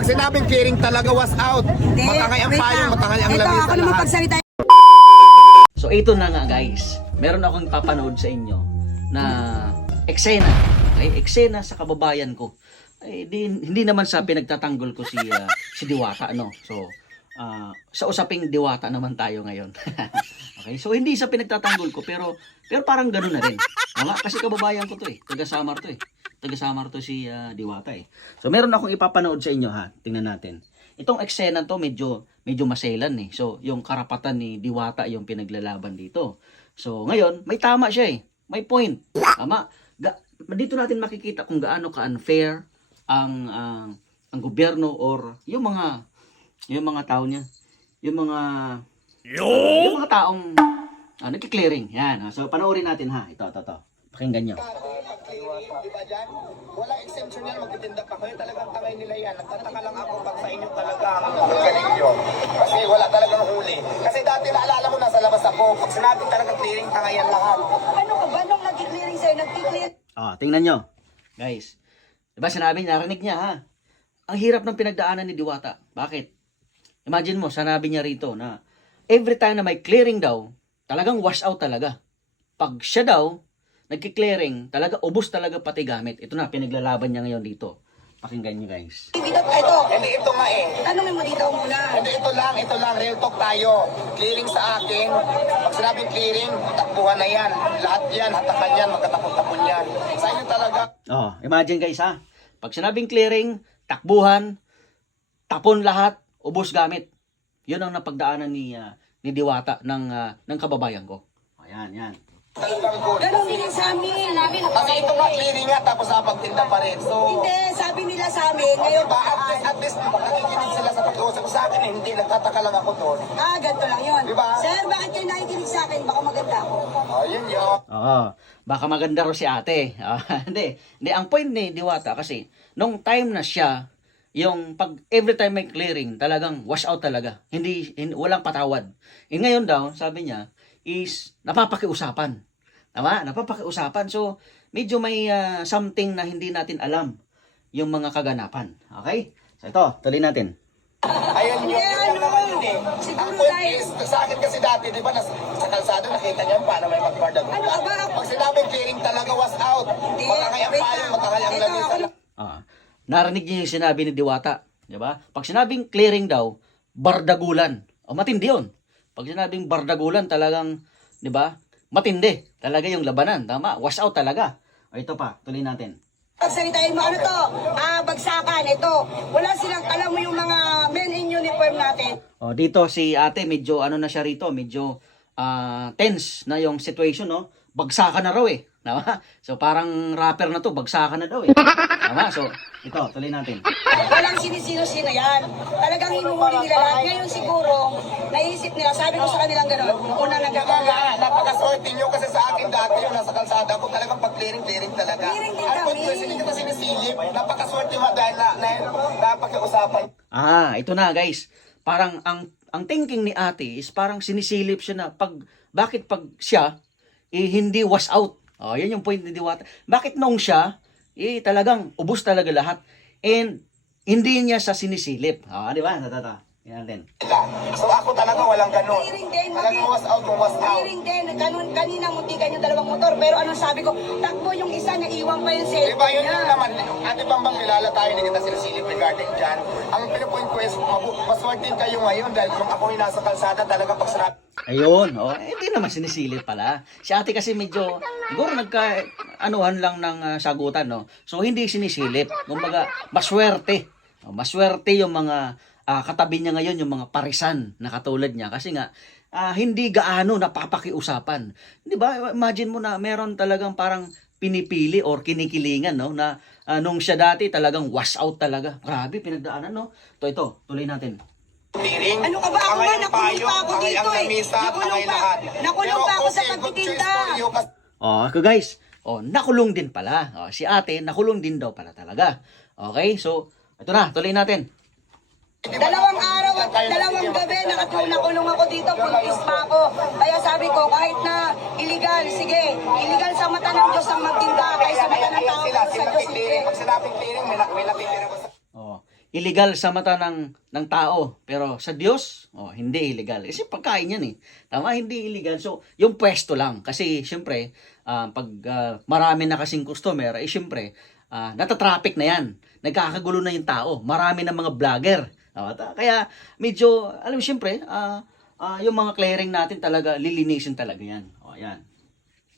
Pag sinabing clearing talaga was out. Hindi, Matangay ang wait payong, lang. matangay ang Ito, lamisa ako naman lahat. pagsalita. So ito na nga guys, meron akong papanood sa inyo na eksena, okay? Eksena sa kababayan ko. Hindi naman sa pinagtatanggol ko si Diwata, no? So sa usaping Diwata naman tayo ngayon. Okay? So hindi sa pinagtatanggol ko pero parang ganoon na rin. Wala kasi kababayan ko to eh. Taga-Samar to eh. Taga-Samar to si Diwata eh. So meron akong ipapanood sa inyo ha. Tingnan natin. Itong eksena to medyo maselan eh. So yung karapatan ni Diwata yung pinaglalaban dito. So ngayon, may tama siya eh. May point. Tama. Dito natin makikita kung gaano ka-unfair ang gobyerno or yung mga tao niya. Yung mga taong nagki-clearing. Yan. So panoorin natin ha. Ito. Pakinggan nyo. Diba dyan? Wala exemption yan, magtitinda pa kayo. Talagang tangay nila yan. Nagtataka lang ako pag sa inyo talaga ang galing nyo. Kasi wala talagang huli. Kasi dati naalala mo nasa labas ako. Pag sinabi talagang clearing, tangay yan lahat. Ano ka ba nung nag-clearing sa'yo? Nag-clear? Tingnan nyo. Guys. Diba sinabi, narinig niya ha. Ang hirap ng pinagdaanan ni Diwata. Bakit? Imagine mo, sanabi niya rito na every time na may clearing daw, talagang wash out talaga. Pag siya daw, nagki-clearing, talaga ubos talaga pati gamit. Ito na, pinaglalaban niya ngayon dito. Pakinggan niyo guys. Ito. Hindi ito nga eh. Tanungin mo dito muna. Hindi, ito lang. Real talk tayo. Clearing sa akin. Pag sinabing clearing, takbuhan na yan. Lahat yan, hatakan yan, magkatapon-tapon yan. Sa inyo talaga. Imagine guys ha. Pag sinabing clearing, takbuhan, tapon lahat, ubos gamit. Yun ang napagdaanan ni Diwata ng kababayan ko. Yan. Talagang good. Ganun din sa amin. Kasi ito nga clearing nga, tapos napagtinda pa rin. So, Hindi, sabi nila sa amin, ngayon diba, at least nakikinig sila sa pag-uusap sa akin. Hindi, nagtataka lang ako doon. ganito lang yun. Diba? Sir, bakit kayo nakikinig sa akin? Baka maganda ako. Yun yun. Baka maganda ro si ate. Hindi, ang point ni Diwata kasi, nung time na siya, yung pag every time may clearing, talagang wash out talaga. Walang patawad. Ngayon daw, sabi niya, is napapakiusapan. Tama? Napapakiusapan. So, medyo may something na hindi natin alam yung mga kaganapan. Okay? So, ito, tuloy natin. Ayun yun. Yun lang naman yun eh. Ang point is, sa akin kasi dati, di ba, sa kalsada nakita niyo paano may magbardag. Ano ka ba? Pag sinabing clearing talaga was out. Matangay ang payong, matangay ang lamisa. Narinig niyo yung sinabi ni Diwata. Di ba? Pag sinabing clearing daw, bardagulan. Matindi yun. Pag sinabing bardagulan, talagang, di ba, matindi. Talaga yung labanan. Tama? Wash out talaga. Ito pa, tuloy natin. Pagsalitain mo, ano to? Bagsakan, ito. Wala silang, alam mo yung mga men in uniform natin. Dito si ate, medyo ano na siya rito, medyo tense na yung situation, no? Bagsakan na raw eh. Tama? So parang rapper na to, bagsakan na daw eh. Tama? So, ito, tuloy natin. Walang sinisino-sino yan. Talagang hinuhuli nila lahat. Ngayon siguro, naisip nila, sabi ko sa kanilang gano'n, una nagkakaga. Napakaswerte nyo kasi sa akin dati yung nasa kalsada ko talagang pag-clearing talaga. Clearing din Ang kami. point kasi hindi kita sinisilip. Napakaswerte mo dahil napag-usapan. Ito na guys. Parang ang thinking ni ate is parang sinisilip siya na bakit pag siya hindi wash out. Yan yung point ni Diwata. Bakit nung siya talagang ubos talaga lahat and hindi niya sa sinisilip. Di ba? Yan natin. So ako talaga walang ganun. Clearing din, Talagang was out kung was out. Clearing din. Kanina muntikan yung dalawang motor. Pero anong sabi ko, takbo yung isa, naiwan pa yung Diba cellphone yun niya. yung naman, Ate Bambang kilala tayo, hindi kita sinisilip regarding dyan. Ang pinupoint ko is, maswerte kayo ngayon dahil kung ako yung nasa kalsada talaga pag sinabi. Ayun, hindi naman sinisilip pala. Si ate kasi medyo, siguro nagka-anuhan lang ng sagutan, no? So, hindi sinisilip. Kumbaga, maswerte. Maswerte yung mga katabi niya ngayon, yung mga parisan na katulad niya. Kasi nga, hindi gaano napapakiusapan. Di ba? Imagine mo na meron talagang parang pinipili or kinikilingan, no? Na nung siya dati talagang wash out talaga. Grabe, pinagdaanan, no? Ito, tuloy natin. Tiring, Ano ka ba? Ako tangay nga, ang nakulong payo, pa ako tangay dito ang eh. lamisa, Nakulong tangay pa. lahat. Nakulong pa ako sa good pagtitinda. choice for you kasi Ako guys, nakulong din pala. Si ate, nakulong din daw pala talaga. Okay, so, ito na, tuloy natin. Dalawang araw at dalawang gabi nakulong ako dito, buntis pa ako. Kaya sabi ko, kahit na illegal, sige, illegal sa mata ng Diyos ang magtinda, kaysa mata ng tao sila sa Diyos clearing. hindi. Pag sinabing clearing, may natitira ko sa... illegal sa mata ng tao, pero sa Diyos, hindi illegal. Kasi pagkain yan eh. Tama, hindi illegal. So, yung pwesto lang. Kasi, syempre, pag marami na kasing customer, syempre, natatraffic na yan. Nagkakagulo na yung tao. Marami na mga vlogger. Kaya, medyo, alam mo, syempre, yung mga clearing natin talaga, lilinisin talaga yan. Yan.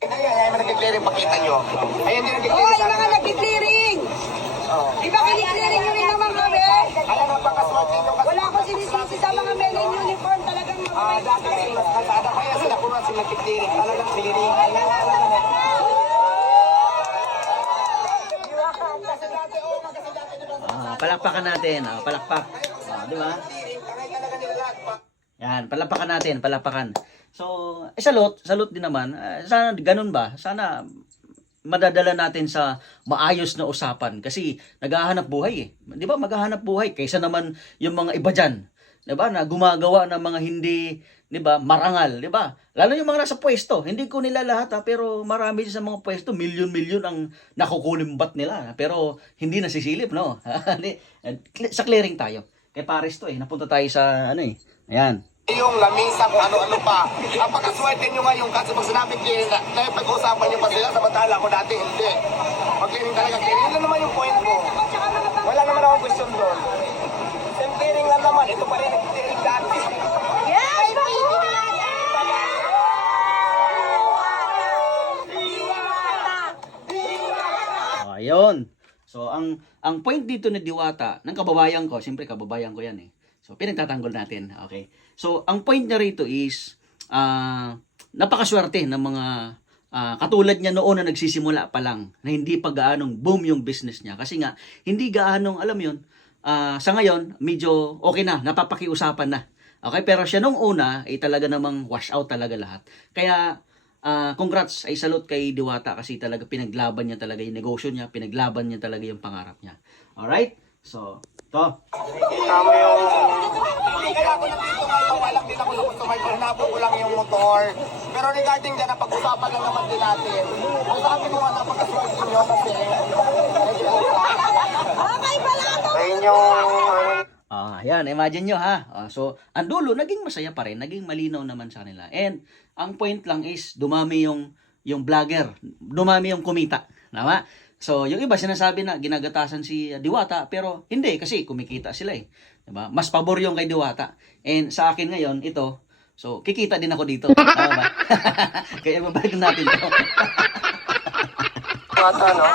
Ayan, nagkiklearing, pakita nyo. Ayan, hindi Oh, nagkiklearing yung mga nagki-clearing. Di ba kini-clearing nyo rin naman kami? Alam mo, pagkaswerte nyo kasi. Wala akong sinisisi sa mga men in uniform. Talagang mabait Dati, kami. masada kaya sila kung sila nagkiklearing. Talagang clearing. Kasi dati, kasi dati, di ba? Palakpakan natin. Palakpak. Di ba? Tangay talaga nila lahat pa. Yan, palakpakan natin, palakpakan. So, salute din naman. Sana ganun ba? Sana madadala natin sa maayos na usapan kasi naghahanap buhay eh. 'Di ba? Maghahanap buhay kaysa naman yung mga iba diyan, 'di ba? Na gumagawa ng mga hindi, 'di ba? Marangal, 'di ba? Lalo yung mga nasa pwesto. Hindi ko nila lahat pero marami sa mga pwesto, milyon-milyon ang nakukulimbat nila, pero hindi nasisilip, no? Sa clearing tayo. Kay Paris to napunta tayo sa Ayan. Yung lamisa kung ano-ano pa. Ang pagkaswerte nyo ngayon kasi pag sinabi clearing na pag-uusapan nyo pa sila, samantala ako dati hindi. Pag-clearing talaga, clearing. Yun lang naman yung point ko. Wala naman akong question doon. Same clearing lang naman. Ito pa rin nag-clearing dati. Yes! Ayun. So, ang point dito ni Diwata, ng kababayan ko, siyempre kababayan ko yan eh. So, pinagtatanggol natin. Okay. So, ang point niya rito is, napakaswerte ng mga katulad niya noon na nagsisimula pa lang, na hindi pa gaanong boom yung business niya. Kasi nga, hindi gaanong, alam mo yun, sa ngayon, medyo okay na, napapakiusapan na. Okay, pero siya nung una, ay talaga namang wash out talaga lahat. Kaya, congrats, ay salute kay Diwata kasi talaga pinaglaban niya talaga yung negosyo niya, pinaglaban niya talaga yung pangarap niya. Alright? So, to. Tama yung... Kaya ako nandito ngayon, walang din ako lukustomize, pero napo ko lang yung motor. Pero regarding dyan, pag-usapan lang naman din natin. Ang sabi mo nga, napakaswerte nyo kasi... Okay pala ito! Ayun yung... Yan, imagine nyo ha. So, ang dulo, naging masaya pa rin, naging malinaw naman sa kanila. And, ang point lang is, dumami yung vlogger, dumami yung kumita. Tama? So, yung iba sinasabi na ginagatasan si Diwata, pero hindi kasi kumikita sila eh. Diba? Mas pabor yung kay Diwata. And sa akin ngayon, ito, so kikita din ako dito. Tama ba? Kaya babalik natin ito. Diwata, no?